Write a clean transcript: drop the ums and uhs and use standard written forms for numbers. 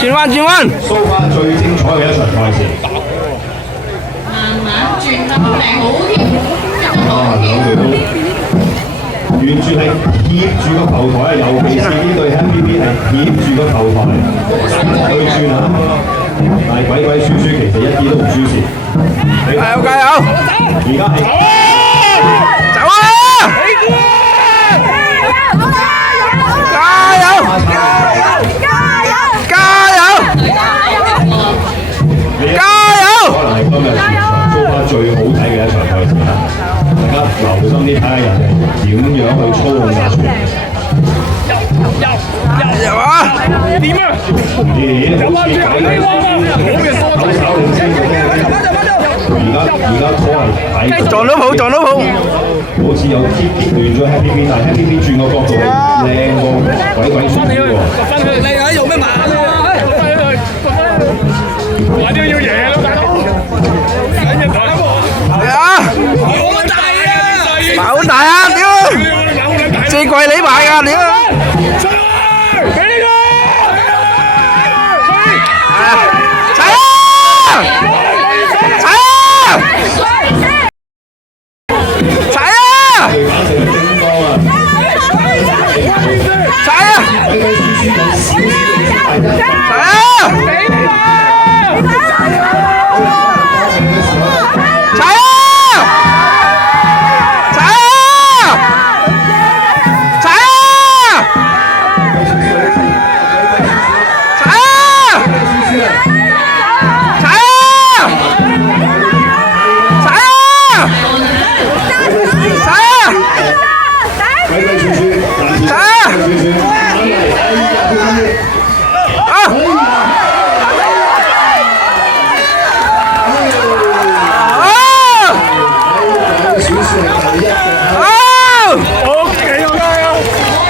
轉彎轉彎。蘇花最精彩嘅一場賽事。慢慢轉得好靚，好貼，兩隊都完全係貼住個球台啊！尤其是呢隊 MVP 係貼住個球台對轉啊！但係鬼鬼輸輸，其實一啲都唔輸蝕。加油加油！而家係走啊！加油！加油！加油！可能係今日全場蘇花最好睇嘅一場賽事啦！大家留心啲睇下人哋點樣去操控架船。有啊！點啊？有啊！最後呢個好嘅多仔。而家拖係睇撞到鋪撞到鋪。好似有 keep 亂咗 Happy B， 但係 Happy B 轉個角度靚過鬼鬼輸輸喎。你喺做咩馬啊？玩啲要贏咯，大佬！緊要打喎！係啊！好大啊！好大啊！屌！最貴你買㗎屌！俾呢個！踩啊！踩啊！踩啊！踩啊！